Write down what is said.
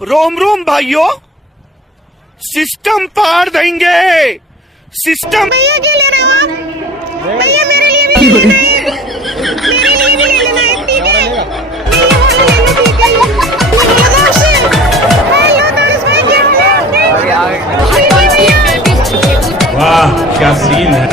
रोम रोम भाइयों, सिस्टम पार देंगे। सिस्टम भैया क्या ले रहे हो आप? भैया मेरे लिए भी ले लेना है, मेरे लिए भी ले लेना है, ठीक है? भैया वो भी ले लो, ठीक है? हेलो दर्शन, हेलो दर्शन भाई, क्या हाल है? वाह क्या सीन है।